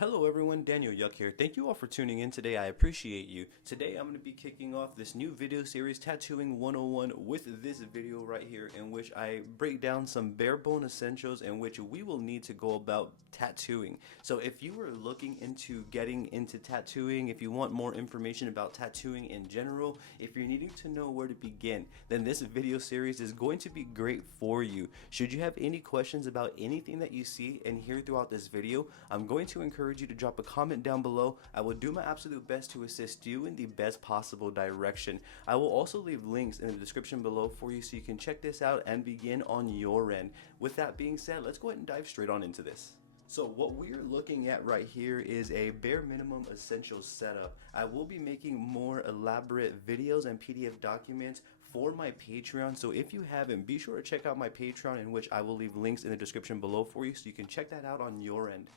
Hello everyone, Daniel Yuck here. Thank you all for tuning in today. I appreciate you. Today I'm going to be kicking off this new video series, Tattooing 101, with this video right here in which I break down some bare bone essentials in which we will need to go about tattooing. So if you are looking into getting into tattooing, if you want more information about tattooing in general, if you're needing to know where to begin, then this video series is going to be great for you. Should you have any questions about anything that you see and hear throughout this video, I'm going to encourage you to drop a comment down below. I will do my absolute best to assist you in the best possible direction. I will also leave links in the description below for you so you can check this out and begin on your end. With that being said, let's go ahead and dive straight on into this. So what we're looking at right here is a bare minimum essentials setup. I will be making more elaborate videos and PDF documents for my Patreon, so if you haven't, be sure to check out my Patreon, in which I will leave links in the description below for you so you can check that out on your end.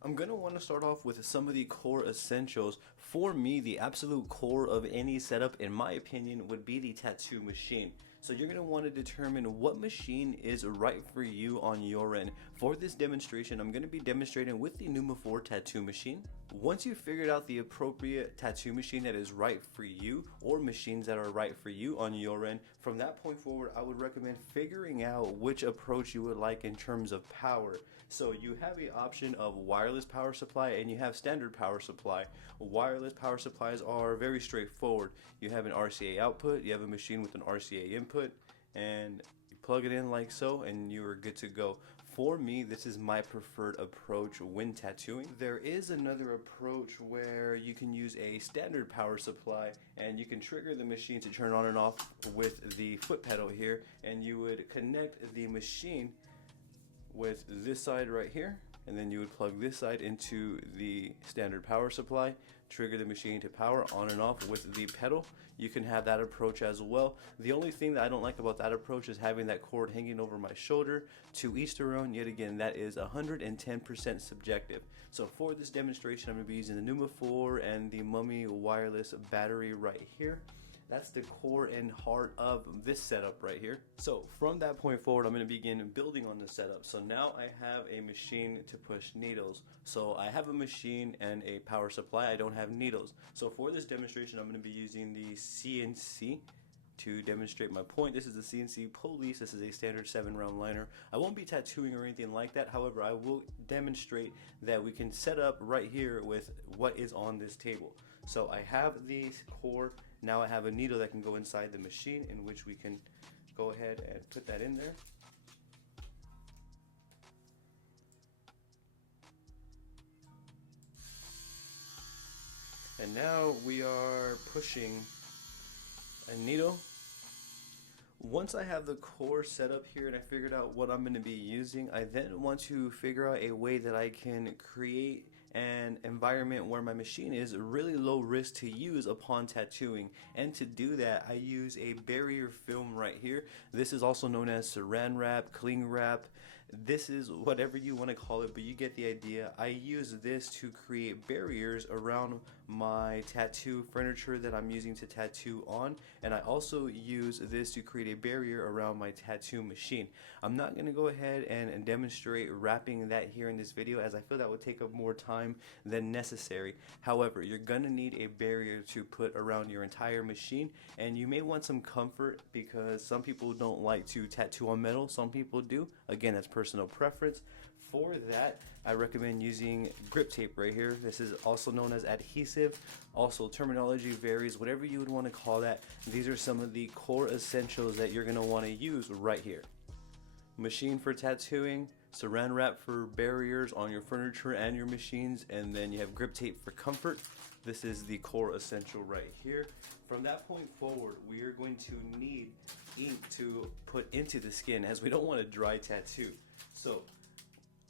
I'm going to want to start off with some of the core essentials. For me, the absolute core of any setup, in my opinion, would be the tattoo machine. So you're going to want to determine what machine is right for you on your end. For this demonstration, I'm going to be demonstrating with the Numa 4 tattoo machine. Once you've figured out the appropriate tattoo machine that is right for you, or machines that are right for you on your end, from that point forward, I would recommend figuring out which approach you would like in terms of power. So you have the option of wireless power supply and you have standard power supply. Wireless power supplies are very straightforward. You have an RCA output, you have a machine with an RCA input, and you plug it in like so and you are good to go. For me, this is my preferred approach when tattooing. There is another approach where you can use a standard power supply and you can trigger the machine to turn on and off with the foot pedal here, and you would connect the machine with this side right here, and then you would plug this side into the standard power supply, trigger the machine to power on and off with the pedal. You can have that approach as well. The only thing that I don't like about that approach is having that cord hanging over my shoulder. To each their own. Yet again, that is 110% subjective. So for this demonstration, I'm going to be using the Numa 4 and the Mummy wireless battery right here. That's the core and heart of this setup right here. So from that point forward, I'm going to begin building on the setup. So now I have a machine to push needles. So I have a machine and a power supply. I don't have needles. So for this demonstration, I'm going to be using the CNC to demonstrate my point. This is the CNC Police. This is a standard 7-round liner. I won't be tattooing or anything like that. However, I will demonstrate that we can set up right here with what is on this table. So I have the core. Now I have a needle that can go inside the machine, in which we can go ahead and put that in there. And now we are pushing a needle. Once I have the core set up here and I figured out what I'm going to be using, I then want to figure out a way that I can create an environment where my machine is really low risk to use upon tattooing. And to do that, I use a barrier film right here. This is also known as Saran wrap, cling wrap. This is whatever you want to call it, but you get the idea. I use this to create barriers around my tattoo furniture that I'm using to tattoo on, and I also use this to create a barrier around my tattoo machine. I'm not going to go ahead and demonstrate wrapping that here in this video, as I feel that would take up more time than necessary. However, you're going to need a barrier to put around your entire machine, and you may want some comfort because some people don't like to tattoo on metal, some people do. Again, that's personal preference. For that, I recommend using grip tape right here. This is also known as adhesive. Also, terminology varies, whatever you would want to call that. These are some of the core essentials that you're going to want to use right here. Machine for tattooing, Saran wrap for barriers on your furniture and your machines, and then you have grip tape for comfort. This is the core essential right here. From that point forward, we are going to need ink to put into the skin, as we don't want a dry tattoo. So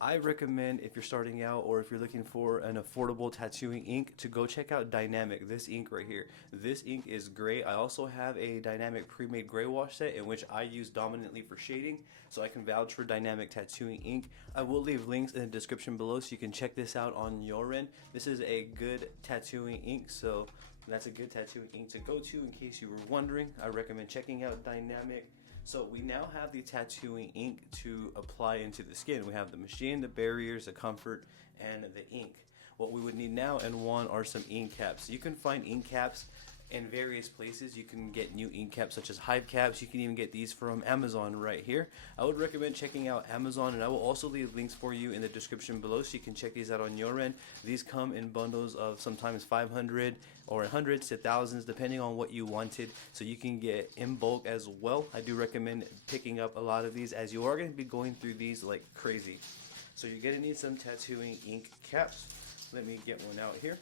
I recommend, if you're starting out or if you're looking for an affordable tattooing ink, to go check out Dynamic, this ink right here. This ink is great. I also have a Dynamic pre-made gray wash set in which I use dominantly for shading, so I can vouch for Dynamic tattooing ink. I will leave links in the description below so you can check this out on your end. This is a good tattooing ink, so that's a good tattooing ink to go to in case you were wondering. I recommend checking out Dynamic. So we now have the tattooing ink to apply into the skin. We have the machine, the barriers, the comfort, and the ink. What we would need now and one are some ink caps. You can find ink caps in various places. You can get new ink caps such as Hive caps. You can even get these from Amazon right here. I would recommend checking out Amazon, and I will also leave links for you in the description below so you can check these out on your end. These come in bundles of sometimes 500 or hundreds to thousands depending on what you wanted, so you can get in bulk as well. I do recommend picking up a lot of these as you are going to be going through these like crazy. So you're going to need some tattooing ink caps. Let me get one out here.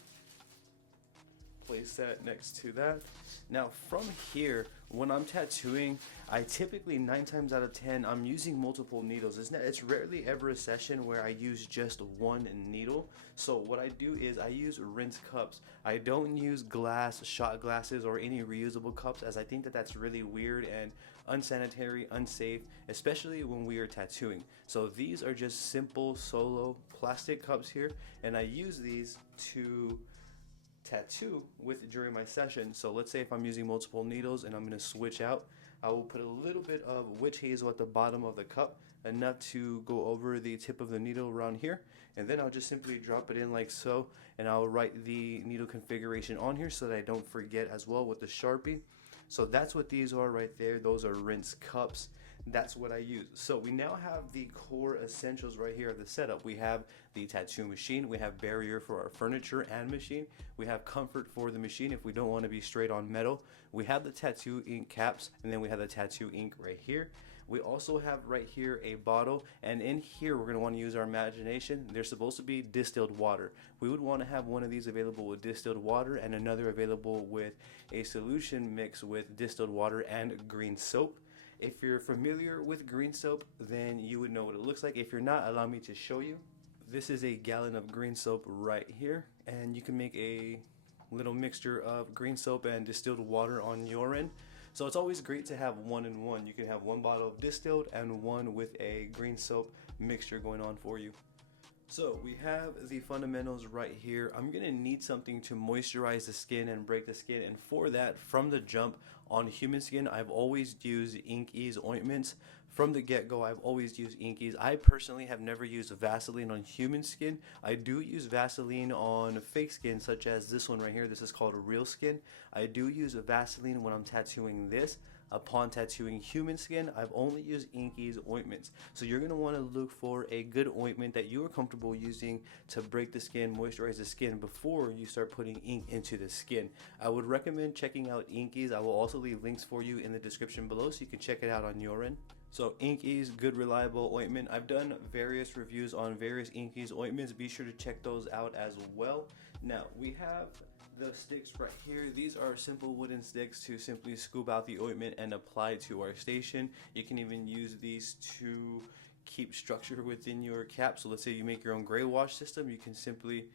Place that next to that. Now from here, when I'm tattooing, I typically 9 times out of 10 I'm using multiple needles. It's rarely ever a session where I use just one needle. So what I do is I use rinse cups. I don't use glass shot glasses or any reusable cups, as I think that that's really weird and unsanitary, unsafe, especially when we are tattooing. So these are just simple solo plastic cups here, and I use these to tattoo with during my session. So let's say if I'm using multiple needles and I'm going to switch out, I will put a little bit of witch hazel at the bottom of the cup, enough to go over the tip of the needle around here, and then I'll just simply drop it in like so, and I'll write the needle configuration on here so that I don't forget as well with the Sharpie. So that's what these are right there. Those are rinse cups. That's what I use. So we now have the core essentials right here of the setup. We have the tattoo machine, we have barrier for our furniture and machine, we have comfort for the machine if we don't want to be straight on metal, we have the tattoo ink caps, and then we have the tattoo ink right here. We also have right here a bottle, and in here we're going to want to use our imagination. There's supposed to be distilled water. We would want to have one of these available with distilled water and another available with a solution mix with distilled water and green soap. If you're familiar with green soap, then you would know what it looks like. If you're not, allow me to show you. This is a gallon of green soap right here, and you can make a little mixture of green soap and distilled water on your end. So it's always great to have one in one. You can have one bottle of distilled and one with a green soap mixture going on for you. So we have the fundamentals right here. I'm gonna need something to moisturize the skin and break the skin, and for that, from the jump on human skin, I've always used Inkeeze ointments. From the get-go, I've always used Inkeeze. I personally have never used Vaseline on human skin. I do use Vaseline on fake skin, such as this one right here. This is called real skin. I do use Vaseline when I'm tattooing this. Upon tattooing human skin, I've only used Inkeeze ointments. So you're gonna wanna look for a good ointment that you are comfortable using to break the skin, moisturize the skin before you start putting ink into the skin. I would recommend checking out Inkeeze. I will also leave links for you in the description below so you can check it out on your end. So Inkeeze, good reliable ointment. I've done various reviews on various Inkeeze ointments. Be sure to check those out as well. Now we have the sticks right here. These are simple wooden sticks to simply scoop out the ointment and apply to our station. You can even use these to keep structure within your cap. So let's say you make your own gray wash system, you can simply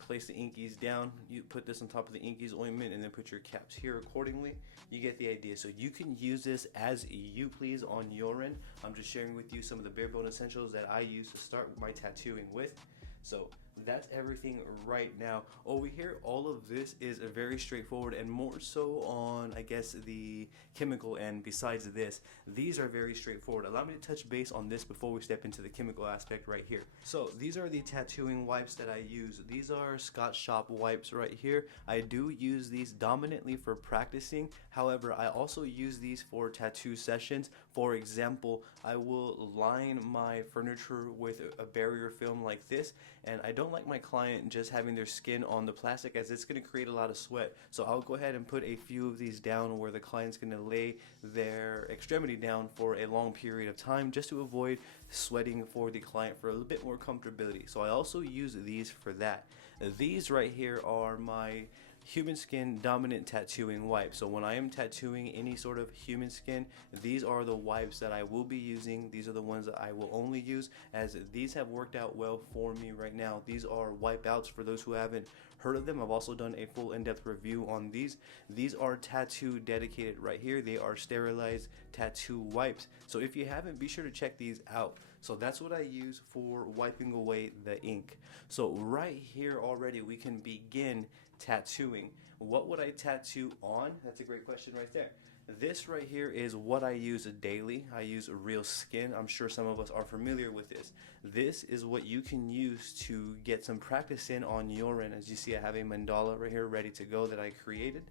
place the Inkeeze down, you put this on top of the Inkeeze ointment, and then put your caps here accordingly. You get the idea. So you can use this as you please on your end. I'm just sharing with you some of the bare bone essentials that I use to start my tattooing with. So that's everything right now. Over here, all of this is a very straightforward, and more so on, I guess, the chemical end. Besides this, these are very straightforward. Allow me to touch base on this before we step into the chemical aspect right here. So these are the tattooing wipes that I use. These are Scotch Shop wipes right here. I do use these dominantly for practicing. However, I also use these for tattoo sessions. For example, I will line my furniture with a barrier film like this, and I don't like my client just having their skin on the plastic, as it's going to create a lot of sweat. So I'll go ahead and put a few of these down where the client's going to lay their extremity down for a long period of time, just to avoid sweating for the client for a little bit more comfortability. So I also use these for that. These right here are my human skin dominant tattooing wipes. So when I am tattooing any sort of human skin, these are the wipes that I will be using. These are the ones that I will only use, as these have worked out well for me right now. These are WipeOutz, for those who haven't heard of them. I've also done a full in-depth review on these. These are tattoo dedicated right here. They are sterilized tattoo wipes. So if you haven't, be sure to check these out. So that's what I use for wiping away the ink. So right here already we can begin tattooing. What would I tattoo on? That's a great question right there. This right here is what I use daily. I use real skin. I'm sure some of us are familiar with this. This is what you can use to get some practice in on your end. As you see, I have a mandala right here ready to go that I created.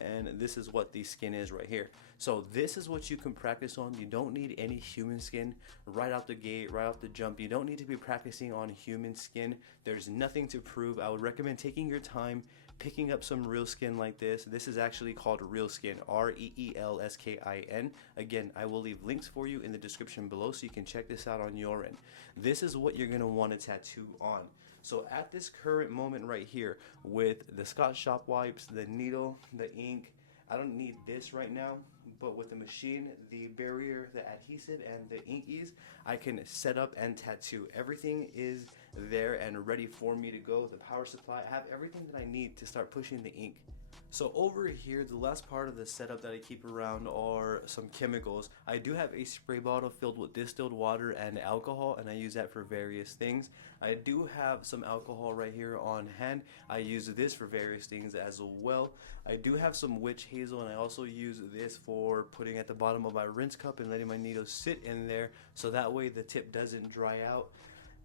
And this is what the skin is right here. So this is what you can practice on. You don't need any human skin right out the gate, right out the jump. You don't need to be practicing on human skin. There's nothing to prove. I would recommend taking your time, picking up some real skin like this. This is actually called real skin, REELSKIN. Again, I will leave links for you in the description below so you can check this out on your end. This is what you're gonna want to tattoo on. So at this current moment right here, with the Scotch Shop wipes, the needle, the ink, I don't need this right now, but with the machine, the barrier, the adhesive, and the Inkeeze, I can set up and tattoo. Everything is there and ready for me to go. The power supply, I have everything that I need to start pushing the ink. So over here, the last part of the setup that I keep around are some chemicals. I do have a spray bottle filled with distilled water and alcohol, and I use that for various things. I do have some alcohol right here on hand. I use this for various things as well. I do have some witch hazel, and I also use this for putting at the bottom of my rinse cup and letting my needles sit in there so that way the tip doesn't dry out.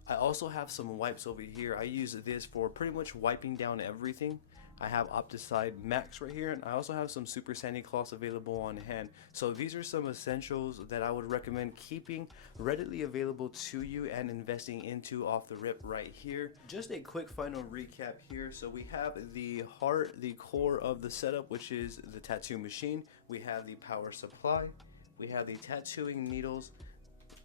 I also have some wipes over here. I use this for pretty much wiping down everything. I have Opticide Max right here, and I also have some Super Sani cloths available on hand. So these are some essentials that I would recommend keeping readily available to you and investing into off the rip right here. Just a quick final recap here. So we have the heart, the core of the setup, which is the tattoo machine. We have the power supply. We have the tattooing needles.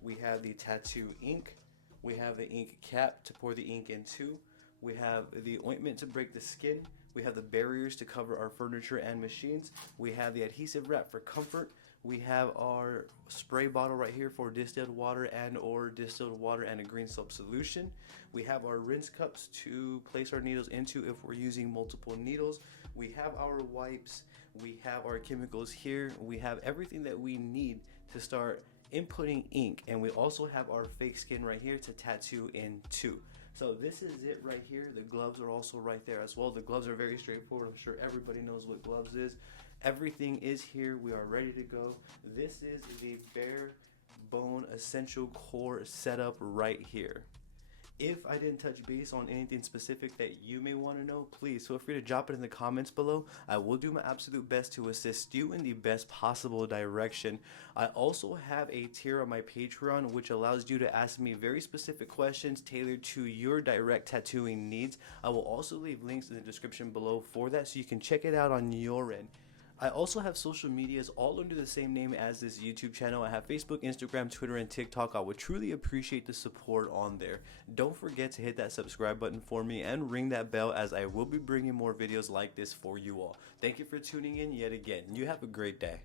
We have the tattoo ink. We have the ink cap to pour the ink into. We have the ointment to break the skin. We have the barriers to cover our furniture and machines. We have the adhesive wrap for comfort. We have our spray bottle right here for distilled water and a green soap solution. We have our rinse cups to place our needles into if we're using multiple needles. We have our wipes. We have our chemicals here. We have everything that we need to start inputting ink, and we also have our fake skin right here to tattoo into. So this is it right here. The gloves are also right there as well. The gloves are very straightforward. I'm sure everybody knows what gloves is. Everything is here. We are ready to go. This is the bare bone essential core setup right here. If I didn't touch base on anything specific that you may want to know, please feel free to drop it in the comments below. I will do my absolute best to assist you in the best possible direction. I also have a tier on my Patreon which allows you to ask me very specific questions tailored to your direct tattooing needs. I will also leave links in the description below for that so you can check it out on your end. I also have social medias all under the same name as this YouTube channel. I have Facebook, Instagram, Twitter, and TikTok. I would truly appreciate the support on there. Don't forget to hit that subscribe button for me and ring that bell, as I will be bringing more videos like this for you all. Thank you for tuning in yet again. You have a great day.